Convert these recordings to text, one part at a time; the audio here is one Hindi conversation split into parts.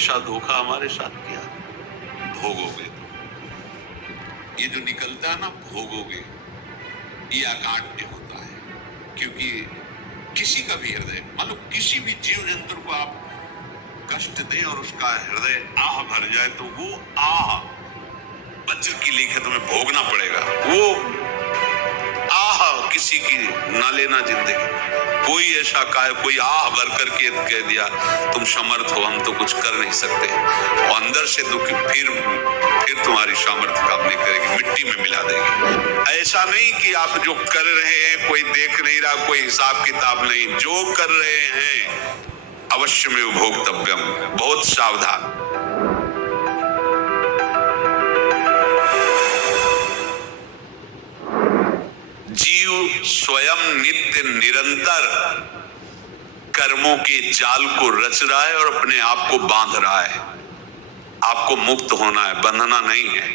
ऐसा धोखा हमारे साथ किया, भोगोगे। ये जो निकलता है ना, भोगोगे, ये अकाट्य होता है। क्योंकि किसी का भी हृदय, मान लो किसी भी जीव जंतु को आप कष्ट दें और उसका हृदय आह भर जाए, तो वो आह वज्र की लेख है, तुम्हें भोगना पड़ेगा। वो आह किसी की ना लेना जिंदगी। कोई ऐसा कोई आह भर करके कह दिया तुम समर्थ हो, हम तो कुछ कर नहीं सकते, और अंदर से दुखी, फिर तुम्हारी सामर्थ्य काम नहीं करेगी, मिट्टी में मिला देगी। ऐसा नहीं कि आप जो कर रहे हैं कोई देख नहीं रहा, कोई हिसाब किताब नहीं, जो कर रहे हैं अवश्य में भोक्तव्यम, बहुत सावधान। जीव स्वयं नित्य निरंतर कर्मों के जाल को रच रहा है और अपने आप को बांध रहा है। आपको मुक्त होना है, बंधना नहीं है।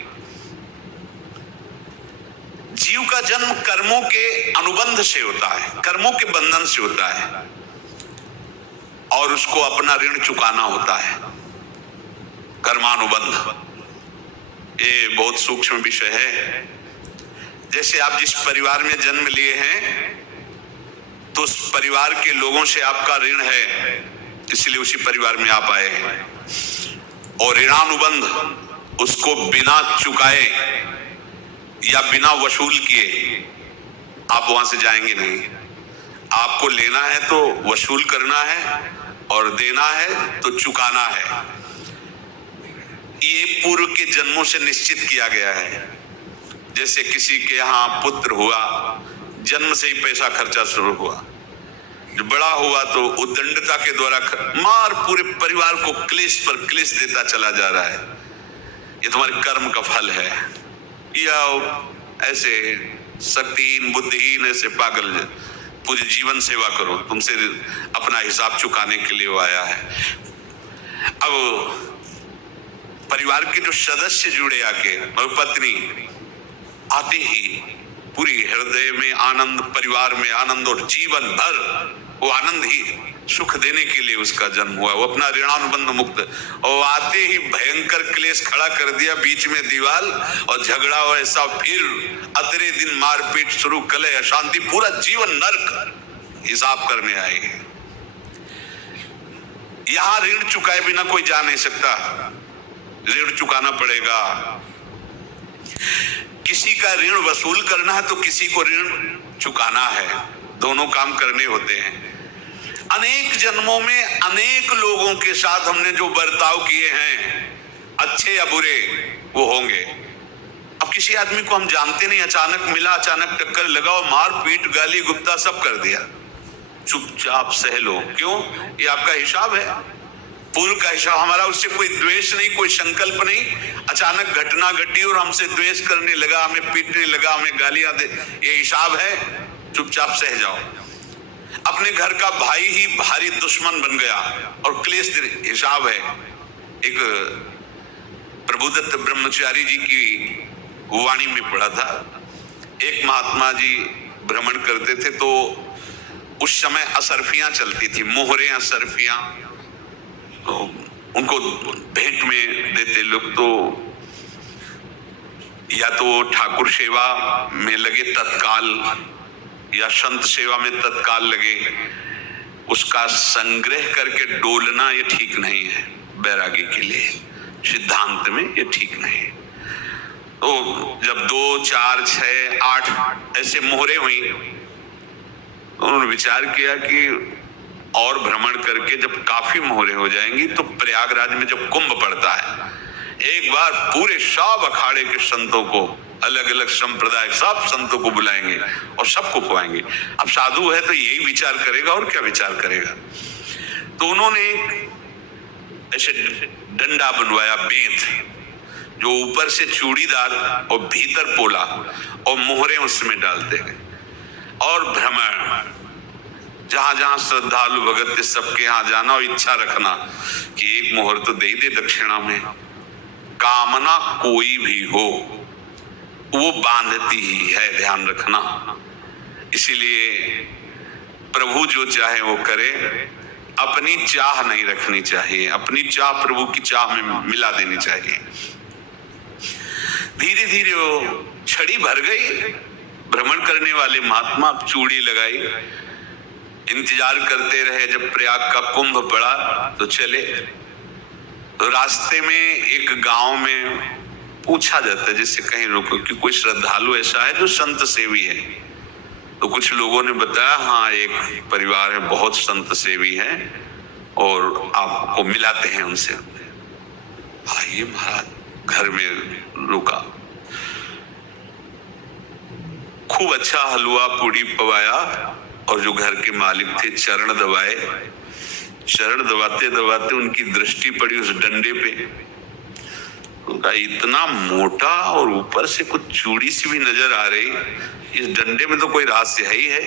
जीव का जन्म कर्मों के अनुबंध से होता है, कर्मों के बंधन से होता है, और उसको अपना ऋण चुकाना होता है। कर्मानुबंध ये बहुत सूक्ष्म विषय है। जैसे आप जिस परिवार में जन्म लिए हैं, तो उस परिवार के लोगों से आपका ऋण है, इसलिए उसी परिवार में आप आए हैं। और ऋणानुबंध उसको बिना चुकाए या बिना वसूल किए आप वहां से जाएंगे नहीं। आपको लेना है तो वसूल करना है, और देना है तो चुकाना है। ये पूर्व के जन्मों से निश्चित किया गया है। जैसे किसी के यहाँ पुत्र हुआ, जन्म से ही पैसा खर्चा शुरू हुआ, जो बड़ा हुआ तो उद्दंडता के द्वारा मार पूरे परिवार को क्लेश पर क्लेश देता चला जा रहा है। ये तुम्हारे कर्म का फल है। या ऐसे शक्तिहीन बुद्धिहीन ऐसे पागल पूरे जीवन सेवा करो, तुमसे अपना हिसाब चुकाने के लिए वो आया है। अब परिवार के जो सदस्य जुड़े आके, पत्नी आते ही पूरी हृदय में आनंद, परिवार में आनंद, और जीवन भर वो आनंद ही सुख देने के लिए उसका जन्म हुआ। वो अपना ऋणानुबंध मुक्त, और आते ही भयंकर क्लेश खड़ा कर दिया, बीच में दीवार और झगड़ा, और ऐसा फिर अतरे दिन मारपीट शुरू, कलह अशांति, पूरा जीवन नरक हिसाब करने आए। यहां ऋण चुकाए बिना कोई जा नहीं सकता, ऋण चुकाना पड़ेगा। किसी का ऋण वसूल करना है तो किसी को ऋण चुकाना है, दोनों काम करने होते हैं। अनेक जन्मों में अनेक लोगों के साथ हमने जो बर्ताव किए हैं, अच्छे या बुरे, वो होंगे। अब किसी आदमी को हम जानते नहीं, अचानक मिला, अचानक टक्कर लगा और मार पीट गाली गुप्ता सब कर दिया, चुपचाप सह लो। क्यों? ये आपका हिसाब है, पूर्व का हिसाब। हमारा उससे कोई द्वेष नहीं, कोई संकल्प नहीं। अचानक घटना घटी और हमसे द्वेष करने लगा, हमें पीटने लगा, हमें गालियां दे, ये हिसाब है, चुपचाप सह जाओ। अपने घर का भाई ही भारी दुश्मन बन गया और क्लेश, हिसाब है। एक प्रभुदत्त ब्रह्मचारी जी की वाणी में पढ़ा था, एक महात्मा जी भ्रमण करते थे, तो उस समय असरफियां चलती थी, मोहरे असरफियां, तो उनको भेंट में देते लोग। तो या तो ठाकुर सेवा में लगे तत्काल, या संत सेवा में तत्काल लगे, उसका संग्रह करके डोलना ये ठीक नहीं है बैरागी के लिए, सिद्धांत में ये ठीक नहीं है। तो जब 2, 4, 6, 8 ऐसे मोहरे हुई, उन्होंने विचार किया कि और भ्रमण करके जब काफी मोहरे हो जाएंगी तो प्रयागराज में जब कुंभ पड़ता है, एक बार पूरे सब अखाड़े के संतों को, अलग अलग संप्रदाय सब संतों को बुलाएंगे और सबको खुआएंगे। अब साधु है तो यही विचार करेगा, और क्या विचार करेगा। तो उन्होंने ऐसे डंडा बनवाया, बेंत, जो ऊपर से चूड़ीदार और भीतर पोला, और मोहरे उसमें डालते गए, और भ्रमण, जहां जहां श्रद्धालु भगत सबके यहाँ जाना और इच्छा रखना कि एक मोहर तो दे दे दक्षिणा में। कामना कोई भी हो वो बांधती ही है, ध्यान रखना। इसीलिए प्रभु जो चाहे वो करे, अपनी चाह नहीं रखनी चाहिए, अपनी चाह प्रभु की चाह में मिला देनी चाहिए। धीरे धीरे वो छड़ी भर गई। भ्रमण करने वाले महात्मा चूड़ी लगाई, इंतजार करते रहे जब प्रयाग का कुंभ पड़ा तो चले। तो रास्ते में एक गांव में पूछा जाता है जैसे कहीं रुको कि कोई श्रद्धालु ऐसा है जो संत सेवी है। तो कुछ लोगों ने बताया हाँ एक परिवार है बहुत संत सेवी है और आपको मिलाते हैं उनसे। आइए महाराज घर में रुका, खूब अच्छा हलवा पूड़ी पवाया और जो घर के मालिक थे चरण दबाए। चरण दबाते दबाते उनकी दृष्टि पड़ी उस डंडे पे। उनका इतना मोटा और ऊपर से कुछ चूड़ी सी भी नजर आ रही, इस डंडे में तो कोई रहस्य है ही है।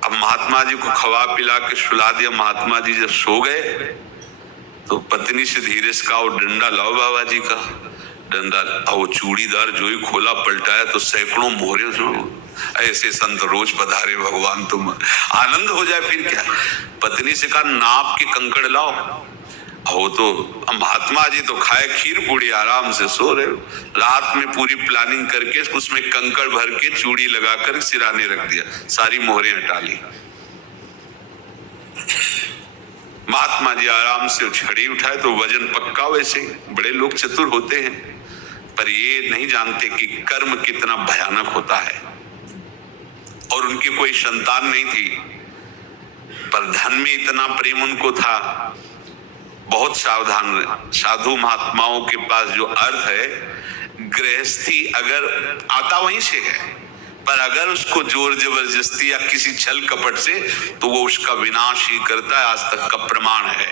अब महात्मा जी को खवा पिला के सुला दिया। महात्मा जी जब सो गए तो पत्नी से धीरे से कहा वो डंडा लाओ बाबा जी का डंडा। वो चूड़ीदार जो ही खोला पलटाया तो सैकड़ों मोहरे। ऐसे संत रोज पधारे भगवान, तुम आनंद हो जाए फिर क्या। पत्नी से कहा नाप के कंकड़ लाओ। वो तो महात्मा जी तो खाए खीर पूड़ी आराम से सो रहे। रात में पूरी प्लानिंग करके उसमें कंकड़ भर के चूड़ी लगाकर सिराने रख दिया, सारी मोहरें हटा ली। महात्मा जी आराम से छड़ी उठाए तो वजन पक्का। वैसे बड़े लोग चतुर होते हैं पर ये नहीं जानते कि कर्म कितना भयानक होता है। और उनकी कोई संतान नहीं थी पर धन में इतना प्रेम उनको था। बहुत सावधान साधु महात्माओं के पास जो अर्थ है, गृहस्थी अगर आता वहीं से है पर अगर उसको जोर जबरदस्ती या किसी छल कपट से तो वो उसका विनाश ही करता है। आज तक का प्रमाण है।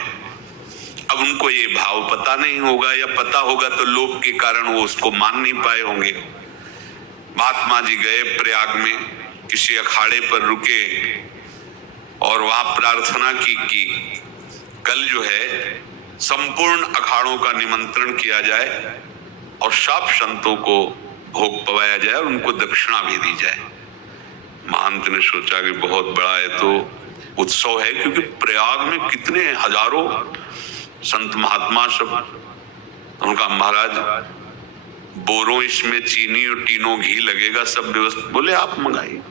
अब उनको ये भाव पता नहीं होगा या पता होगा तो लोभ के कारण वो उसको मान नहीं पाए होंगे। महात्मा जी गए प्रयाग में, किसी अखाड़े पर रुके और वहां प्रार्थना की कि कल जो है संपूर्ण अखाड़ों का निमंत्रण किया जाए और सब संतों को भोग पवाया जाए और उनको दक्षिणा भी दी जाए। महंत ने सोचा कि बहुत बड़ा है तो उत्सव है, क्योंकि प्रयाग में कितने हजारों संत महात्मा सब। उनका महाराज बोरों इसमें चीनी और तीनों घी लगेगा, सब व्यवस्था। बोले आप मंगाइए,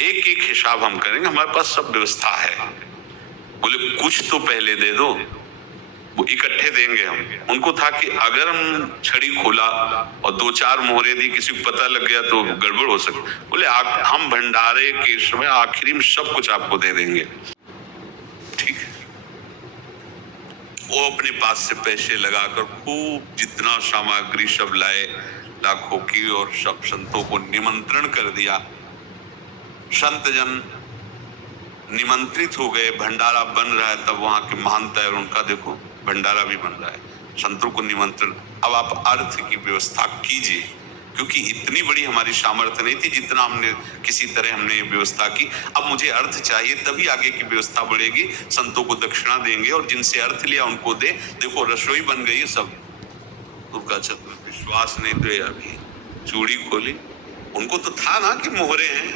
एक एक हिसाब हम करेंगे, हमारे पास सब व्यवस्था है। बोले कुछ तो पहले दे दो, वो इकट्ठे देंगे हम। उनको था कि अगर हम छड़ी खोला और दो चार मोहरे दी, किसी को पता लग गया तो गड़बड़ हो सकती। बोले हम भंडारे के समय आखिरी में सब कुछ आपको दे देंगे। ठीक है। वो अपने पास से पैसे लगाकर खूब जितना सामग्री सब लाए लाखों की और सब संतों को निमंत्रण कर दिया। संत जन निमंत्रित हो गए, भंडारा बन रहा है। तब वहां के महंत है और उनका देखो भंडारा भी बन रहा है, संतों को निमंत्रण। अब आप अर्थ की व्यवस्था कीजिए, क्योंकि इतनी बड़ी हमारी सामर्थ्य नहीं थी जितना हमने किसी तरह हमने व्यवस्था की। अब मुझे अर्थ चाहिए, तभी आगे की व्यवस्था बढ़ेगी। संतों को दक्षिणा देंगे और जिनसे अर्थ लिया उनको दे। देखो रसोई बन गई है सब। उनका विश्वास नहीं तो अभी चूड़ी खोली, उनको तो था ना कि मोहरे हैं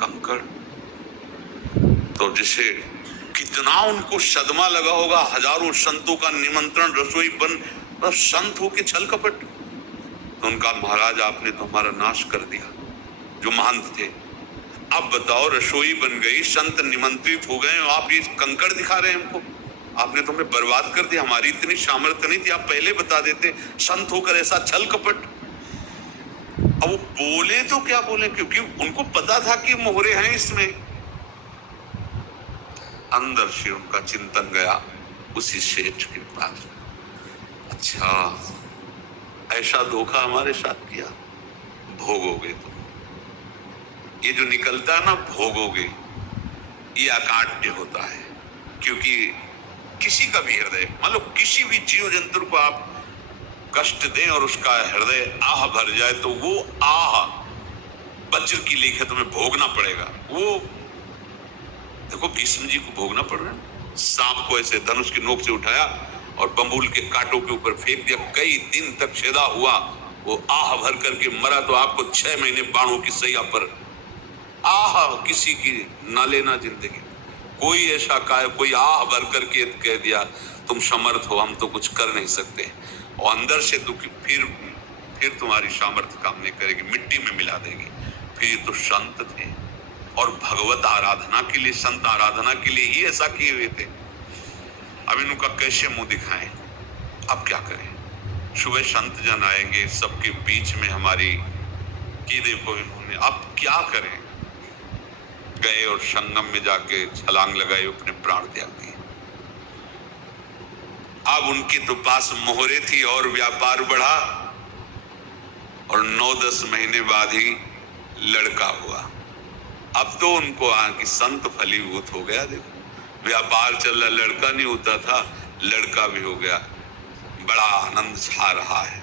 कंकड़। तो जैसे कितना उनको सदमा लगा होगा, हजारों संतों का निमंत्रण, रसोई बन, बस संत हो के छल कपट। तो उनका महाराज आपने तो हमारा नाश कर दिया, जो महंत थे। अब बताओ रसोई बन गई, संत निमंत्रित हो गए, आप ये कंकड़ दिखा रहे हैं हमको। आपने तो हमें बर्बाद कर दिया, हमारी इतनी सामर्थ्य नहीं थी, आप पहले बता देते। संत होकर ऐसा छल कपट। अब वो बोले तो क्या बोले, क्योंकि उनको पता था कि मोहरे हैं इसमें। अंदर से उनका चिंतन गया उसी सेठ के पास, अच्छा ऐसा धोखा हमारे साथ किया, भोगोगे तुम। ये जो निकलता है ना भोगोगे, ये अकाट्य होता है। क्योंकि किसी का भी हृदय, मान लो किसी भी जीव जंतु को आप कष्ट दें और उसका हृदय आह भर जाए तो वो आह वज्र की लेखे तुम्हें भोगना पड़ेगा। वो देखो भीष्म जी को भोगना पड़ रहा है। सांप को ऐसे धनुष की नोक से उठाया और बंबूल के कांटों के ऊपर फेंक दिया, कई दिन तक छेदा हुआ, वो आह भर करके मरा। तो आपको 6 महीने बाणों की सैया पर आह किसी की ना लेना जिंदगी। कोई ऐसा कोई आह भर करके कह दिया तुम समर्थ हो, हम तो कुछ कर नहीं सकते, और अंदर से दुखी, फिर तुम्हारी सामर्थ्य काम नहीं करेगी, मिट्टी में मिला देगी। फिर ये तो संत थे और भगवत आराधना के लिए, संत आराधना के लिए ही ऐसा किए हुए थे। अब इनका कैसे मुंह दिखाएं? अब क्या करें? सुबह संत जन आएंगे, सबके बीच में हमारी कि देखो इन्होंने, अब क्या करें? गए और संगम में जाके छलांग लगाई, अपने प्राण त्याग दिए। अब उनके तो पास मोहरे थी और व्यापार बढ़ा, और 9-10 महीने बाद ही लड़का हुआ। अब तो उनको कि संत फलीभूत हो गया। देखो व्यापार चल रहा, लड़का नहीं होता था, लड़का भी हो गया, बड़ा आनंद छा रहा है।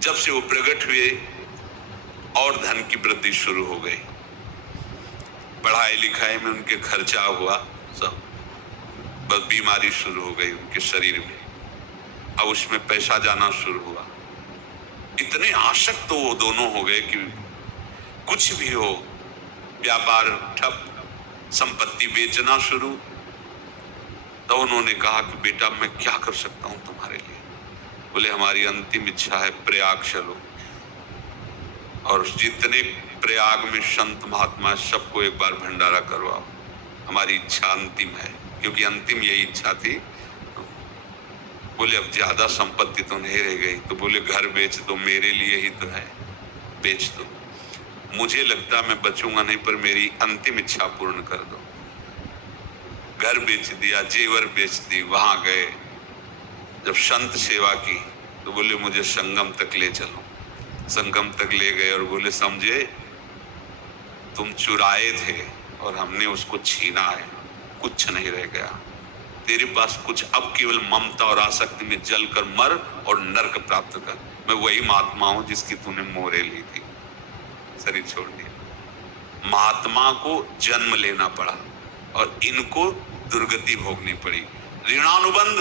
जब से वो प्रकट हुए और धन की वृद्धि शुरू हो गई, पढ़ाई लिखाई में उनके खर्चा हुआ सब, बस बीमारी शुरू हो गई उनके शरीर में, अब उसमें पैसा जाना शुरू हुआ। इतने आसक्त तो वो दोनों हो गए कि कुछ भी हो, व्यापार ठप, संपत्ति बेचना शुरू। तो उन्होंने कहा कि बेटा मैं क्या कर सकता हूं तुम्हारे लिए? बोले हमारी अंतिम इच्छा है प्रयाग चलो, और जितने प्रयाग में संत महात्मा सबको एक बार भंडारा करवाओ, हमारी इच्छा अंतिम है, क्योंकि अंतिम यही इच्छा थी। बोले अब ज्यादा संपत्ति तो नहीं रह गई, तो बोले घर बेच दो, मेरे लिए ही तो है, बेच दो, मुझे लगता मैं बचूंगा नहीं, पर मेरी अंतिम इच्छा पूर्ण कर दो। घर बेच दिया, जेवर बेच दी। वहां गए, जब संत सेवा की तो बोले मुझे संगम तक ले चलो। संगम तक ले गए और बोले समझे तुम चुराए थे और हमने उसको छीना है, कुछ नहीं रह गया तेरे पास कुछ, अब केवल ममता और आसक्ति में जल कर मर और नरक प्राप्त कर। मैं वही महात्मा हूं जिसकी तूने मोहरे ली थी, शरीर छोड़ दिया। महात्मा को जन्म लेना पड़ा और इनको दुर्गति भोगनी पड़ी। ऋणानुबंध,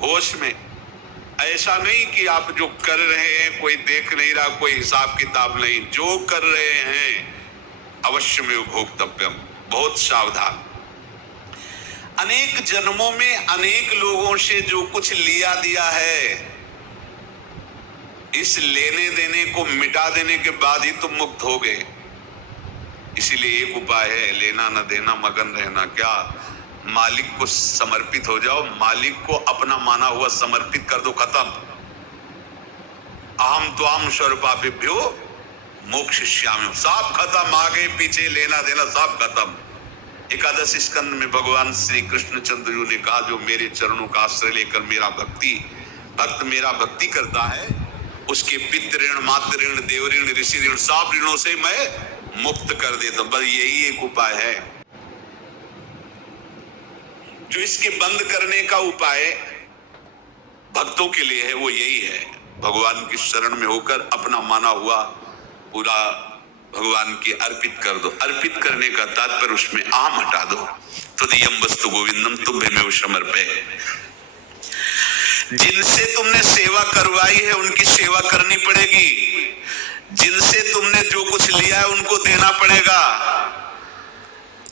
होश में, ऐसा नहीं कि आप जो कर रहे हैं कोई देख नहीं रहा, कोई हिसाब किताब नहीं, जो कर रहे हैं अवश्य में भोक्तव्यम, बहुत सावधान। अनेक जन्मों में अनेक लोगों से जो कुछ लिया दिया है, इस लेने देने को मिटा देने के बाद ही तुम मुक्त हो गए। इसीलिए एक उपाय है, लेना न देना मगन रहना। क्या? मालिक को समर्पित हो जाओ, मालिक को अपना माना हुआ समर्पित कर दो, खत्म। अहम त्वाम स्वरूपाभिभ्यो मोक्षयिष्यामि, सब खत्म, आगे पीछे लेना देना सब खत्म। एकादश स्कंद में भगवान श्री कृष्ण चंद्र जी ने कहा जो मेरे चरणों का आश्रय लेकर भक्त मेरा भक्ति करता है, उसके पितृ ऋण, मातृ ऋण, देव ऋण, ऋषि ऋण, सब ऋणों से मैं मुक्त कर देता हूं। बस यही एक उपाय है जो इसके बंद करने का उपाय भक्तों के लिए है, वो यही है, भगवान की शरण में होकर अपना माना हुआ पूरा भगवान की अर्पित कर दो। अर्पित करने का तात्पर्य उसमें आम हटा दो। तदीयम वस्तु गोविंदम तुभ्यमेव समर्पये। जिनसे तुमने सेवा करवाई है उनकी सेवा करनी पड़ेगी, जिनसे तुमने जो कुछ लिया है उनको देना पड़ेगा।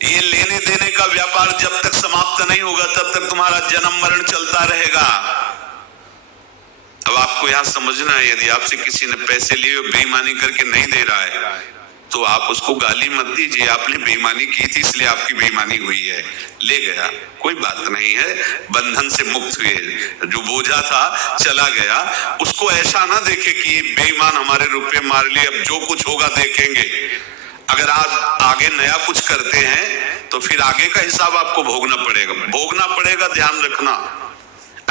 ये लेने देने का व्यापार जब तक समाप्त नहीं होगा तब तक तुम्हारा जन्म मरण चलता रहेगा। अब आपको यहां समझना है, यदि आपसे किसी ने पैसे लिए बेईमानी करके नहीं दे रहा है तो आप उसको गाली मत दीजिए, आपने बेईमानी की थी इसलिए आपकी बेईमानी हुई है, ले गया, कोई बात नहीं है, बंधन से मुक्त हुए, जो बोझा था चला गया। उसको ऐसा ना देखे कि ये बेईमान हमारे रुपए मार लिए, अब जो कुछ होगा देखेंगे। अगर आप आगे नया कुछ करते हैं तो फिर आगे का हिसाब आपको भोगना पड़ेगा, ध्यान रखना।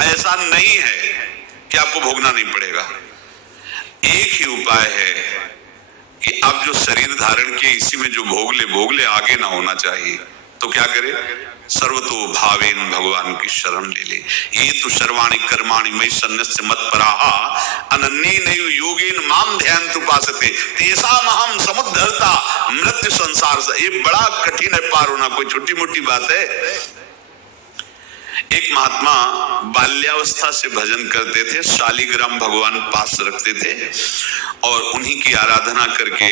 ऐसा नहीं है कि आपको भोगना नहीं पड़ेगा। एक ही उपाय है कि अब जो शरीर धारण किए इसी में जो भोग ले, आगे ना होना चाहिए। तो क्या करे? सर्वतो भावेन भगवान की शरण ले ले। ये तो सर्वाणि कर्माणि मयि सन्न्यस्य मत्पराः अनन्येनैव योगेन माम ध्यायन्तु उपासते तेषाम् अहं समुद्धर्ता मृत्यु संसार से। ये बड़ा कठिन है पार होना, कोई छोटी मोटी बात है। एक महात्मा बाल्यावस्था से भजन करते थे, शालिग्राम भगवान पास रखते थे और उन्हीं की आराधना करके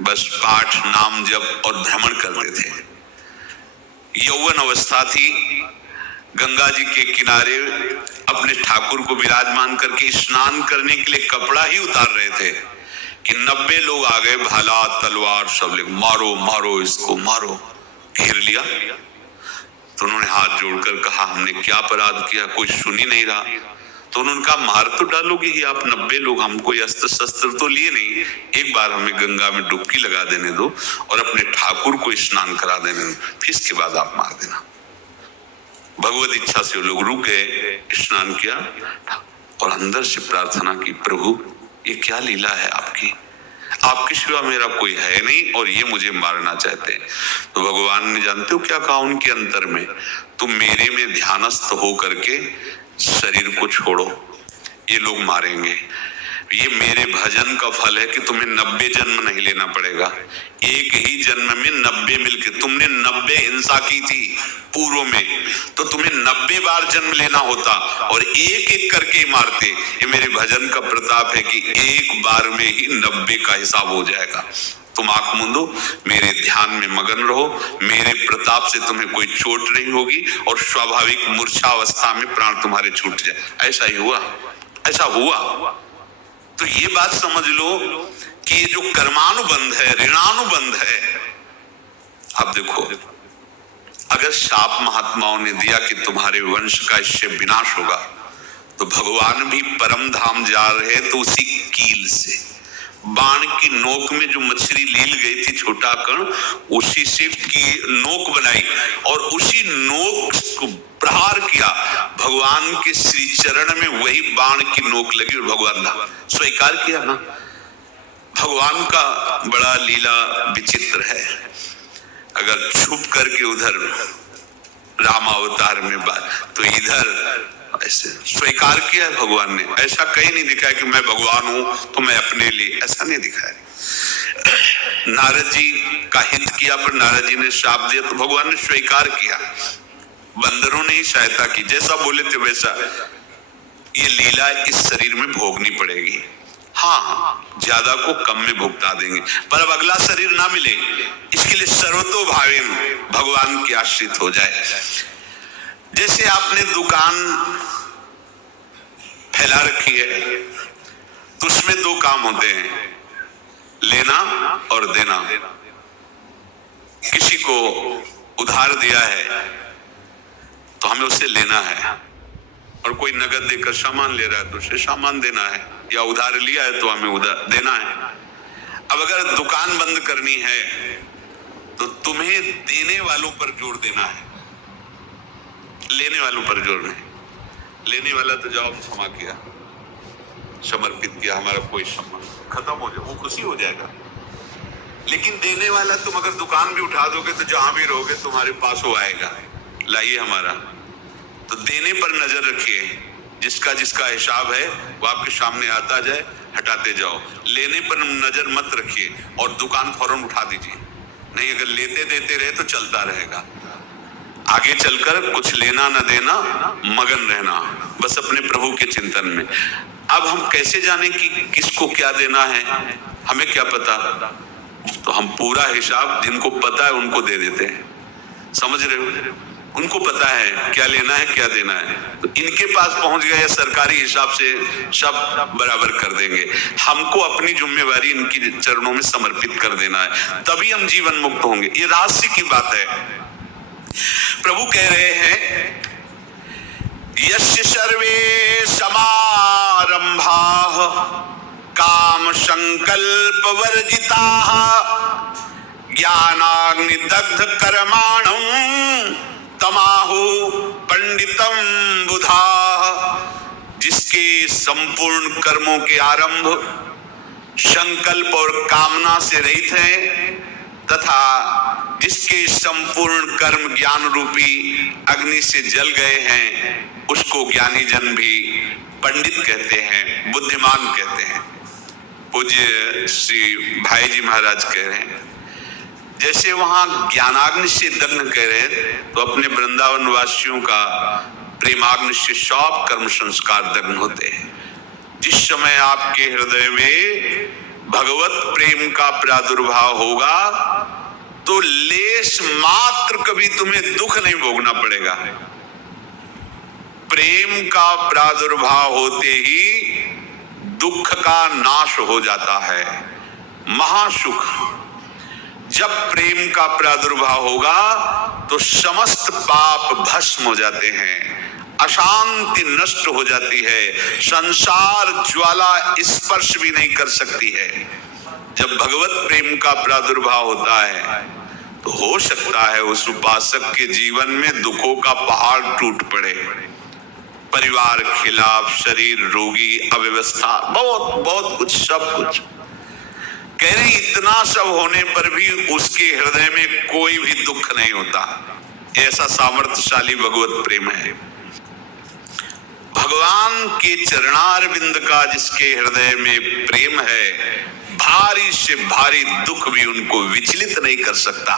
बस पाठ, नाम, जप और भ्रमण करते थे। यौवन अवस्था थी, गंगा जी के किनारे अपने ठाकुर को विराजमान करके स्नान करने के लिए कपड़ा ही उतार रहे थे कि 90 लोग आ गए, भाला तलवार सब ले, मारो मारो इसको मारो, घेर लिया। तो उन्होंने हाथ जोड़कर कहा हमने क्या अपराध किया, कोई सुन ही नहीं रहा। तो उन्होंने कहा मार तो डालोगे ही आप 90 लोग, हम कोई अस्त्र शस्त्र तो लिए नहीं, एक बार हमें गंगा में डुबकी लगा देने दो और अपने ठाकुर को स्नान करा देने दो, फिर इसके बाद आप मार देना। भगवत इच्छा से वो लोग रुक गए, स्नान किया और अंदर से प्रार्थना की, प्रभु ये क्या लीला है आपकी, आपके सिवा मेरा कोई है नहीं और ये मुझे मारना चाहते हैं। तो भगवान ने जानते हो क्या कहा उनके अंतर में, तुम मेरे में ध्यानस्थ हो करके शरीर को छोड़ो, ये लोग मारेंगे, ये मेरे भजन का फल है कि तुम्हें 90 जन्म नहीं लेना पड़ेगा, एक ही जन्म में 90 मिलके, तुमने 90 हिंसा की थी पूर्व में, तो तुम्हें 90 बार जन्म लेना होता और एक एक करके मारते। ये मेरे भजन का प्रताप है कि एक बार में ही 90 का हिसाब हो जाएगा। तुम आंख मूंदो, मेरे ध्यान में मगन रहो, मेरे प्रताप से तुम्हें कोई चोट नहीं होगी और स्वाभाविक मूर्छा अवस्था में प्राण तुम्हारे छूट जाए। ऐसा ही हुआ, ऐसा हुआ। तो ये बात समझ लो कि ये जो कर्मानुबंध है, ऋणानुबंध है। अब देखो, अगर शाप महात्माओं ने दिया कि तुम्हारे वंश का इससे विनाश होगा, तो भगवान भी परम धाम जा रहे तो उसी कील से, बाण की नोक में जो मछली लील गई थी, छोटा कण, उसी से की नोक बनाई और उसी नोक को प्रहार किया, भगवान के श्री चरण में वही बाण की नोक लगी और भगवान ने स्वीकार किया ना। भगवान का बड़ा लीला विचित्र है। अगर छुप करके उधर रामावतार में बात, तो इधर ऐसे स्वीकार किया भगवान ने। ऐसा कहीं नहीं दिखाया कि मैं भगवान हूं तो मैं अपने लिए, ऐसा नहीं दिखाया। नारद जी का हित किया पर नारद जी ने श्राप दिया तो भगवान ने स्वीकार किया। बंदरों ने ही सहायता की, जैसा बोले थे वैसा। ये लीला इस शरीर में भोगनी पड़ेगी, हाँ ज्यादा को कम में भुगता देंगे, पर अब अगला शरीर ना मिले इसके लिए सर्वतोभावेन भगवान के आश्रित हो जाए। जैसे आपने दुकान फैला रखी है तो उसमें दो काम होते हैं, लेना और देना। किसी को उधार दिया है तो हमें उसे लेना है, और कोई नगद देकर सामान ले रहा है तो उसे सामान देना है, या उधार लिया है तो हमें उधार देना है। अब अगर दुकान बंद करनी है तो तुम्हें देने वालों पर जोर देना है, लेने वालों पर जोर नहीं। लेने वाला तो जवाब क्षमा किया, समर्पित किया, हमारा कोई सम्मान खत्म हो जाए, वो खुशी हो जाएगा। लेकिन देने वाला, तुम अगर दुकान भी उठा दोगे तो जहां भी रहोगे तुम्हारे पास वो आएगा, लाइए हमारा। तो देने पर नजर रखिए, जिसका जिसका हिसाब है वो आपके सामने आता जाए, हटाते जाओ। लेने पर नजर मत रखिए और दुकान फौरन उठा दीजिए, नहीं अगर लेते देते रहे तो चलता रहेगा। आगे चलकर कुछ लेना न देना, मगन रहना बस अपने प्रभु के चिंतन में। अब हम कैसे जाने कि किसको क्या देना है, हमें क्या पता? तो हम पूरा हिसाब जिनको पता है उनको दे देते हैं, समझ रहे हो? उनको पता है क्या लेना है क्या देना है, तो इनके पास पहुंच गए, सरकारी हिसाब से सब बराबर कर देंगे। हमको अपनी जिम्मेवारी इनकी चरणों में समर्पित कर देना है, तभी हम जीवन मुक्त होंगे। ये रहस्य की बात है। प्रभु कह रहे हैं, यस्य सर्वे समारंभाः काम संकल्प वर्जिताः ज्ञानाग्नि दग्ध कर्माणं तमाहु पंडितम बुधा। जिसके संपूर्ण कर्मों के आरंभ संकल्प और कामना से रहित हैं, तथा जिसके संपूर्ण कर्म ज्ञान रूपी अग्नि से जल गए हैं, उसको ज्ञानी जन भी पंडित कहते हैं, बुद्धिमान कहते हैं। पूज्य श्री भाई जी महाराज कह रहे हैं, जैसे वहां ज्ञानाग्नि से दग्न कह रहे हैं, तो अपने वृंदावन वासियों का प्रेमाग्नि से सब कर्म संस्कार दग्न होते हैं। जिस समय आपके हृदय में भगवत प्रेम का प्रादुर्भाव होगा, तो लेश मात्र कभी तुम्हें दुख नहीं भोगना पड़ेगा। प्रेम का प्रादुर्भाव होते ही दुख का नाश हो जाता है, महासुख। जब प्रेम का प्रादुर्भाव होगा तो समस्त पाप भस्म हो जाते हैं, अशांति नष्ट हो जाती है, संसार ज्वाला स्पर्श भी नहीं कर सकती है। जब भगवत प्रेम का प्रादुर्भाव होता है तो हो सकता है उस उपासक के जीवन में दुखों का पहाड़ टूट पड़े, परिवार खिलाफ, शरीर रोगी, अव्यवस्था, बहुत बहुत कुछ, सब कुछ। कह रहे इतना सब होने पर भी उसके हृदय में कोई भी दुख नहीं होता। ऐसा सामर्थ्यशाली भगवत प्रेम है। भगवान के चरणारविंद का जिसके हृदय में प्रेम है, भारी से भारी दुख भी उनको विचलित नहीं कर सकता।